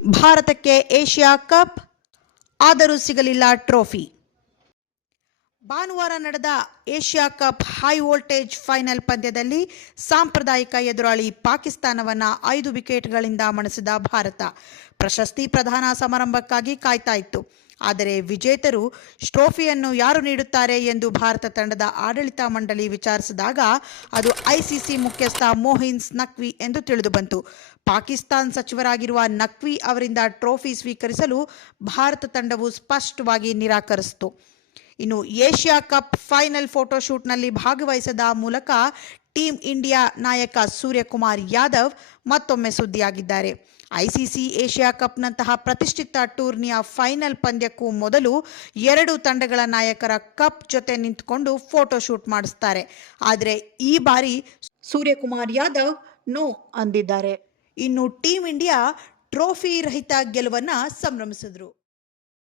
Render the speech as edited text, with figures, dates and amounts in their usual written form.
ಭಾರತಕ್ಕೆ Asia cup, ಆದರೂ ಸಿಗಲಿಲ್ಲ ಟ್ರೋಫಿ. ಭಾನುವಾರ ನಡೆದ Asia cup high voltage final ಪಂದ್ಯದಲ್ಲಿ ಸಾಂಪ್ರದಾಯಿಕ ಎದುರಾಳಿ ಪಾಕಿಸ್ತಾನವನ್ನು 5 ವಿಕೆಟ್ಗಳಿಂದ ಮಣಿಸಿದ ಭಾರತ ಪ್ರಶಸ್ತಿ ಪ್ರದಾನ ಸಮಾರಂಭಕ್ಕಾಗಿ ಕಾಯ್ತಾ ಇತ್ತು. ಆದರೆ ವಿಜೇತರು ಟ್ರೋಫಿಯನ್ನು ಯಾರು ನೀಡುತ್ತಾರೆ ಎಂದು ಭಾರತ ತಂಡದ ಆಡಳಿತ ಮಂಡಳಿ ವಿಚಾರಿಸಿದಾಗ ಅದು ಐಸಿಸಿ ಮುಖ್ಯಸ್ಥ ಮೊಹಿನ್ ನಖ್ವಿ ಎಂದು ತಿಳಿದುಬಂತು. ಪಾಕಿಸ್ತಾನ ಸಚಿವರಾಗಿರುವ ನಖ್ವಿ ಅವರಿಂದ ಟ್ರೋಫಿ ಸ್ವೀಕರಿಸಲು ಭಾರತ ತಂಡವು ಸ್ಪಷ್ಟವಾಗಿ ನಿರಾಕರಿಸಿತು. ಇನ್ನು ಏಷ್ಯಾ ಕಪ್ ಫೈನಲ್ ಫೋಟೋಶೂಟ್ನಲ್ಲಿ ಭಾಗವಹಿಸದ ಮೂಲಕ ಟೀಂ ಇಂಡಿಯಾ ನಾಯಕ ಸೂರ್ಯಕುಮಾರ್ ಯಾದವ್ ಮತ್ತೊಮ್ಮೆ ಸುದ್ದಿಯಾಗಿದ್ದಾರೆ. ಐಸಿಸಿ ಏಷ್ಯಾ ಕಪ್ನಂತಹ ಪ್ರತಿಷ್ಠಿತ ಟೂರ್ನಿಯ ಫೈನಲ್ ಪಂದ್ಯಕ್ಕೂ ಮೊದಲು 2 ತಂಡಗಳ ನಾಯಕರ ಕಪ್ ಜೊತೆ ನಿಂತುಕೊಂಡು ಫೋಟೋಶೂಟ್ ಮಾಡಿಸ್ತಾರೆ. ಆದರೆ ಈ ಬಾರಿ ಸೂರ್ಯಕುಮಾರ್ ಯಾದವ್ ನೋ ಅಂದಿದ್ದಾರೆ. ಇನ್ನು ಟೀಂ ಇಂಡಿಯಾ ಟ್ರೋಫಿ ರಹಿತ ಗೆಲುವನ್ನು ಸಂಭ್ರಮಿಸಿದ್ರು.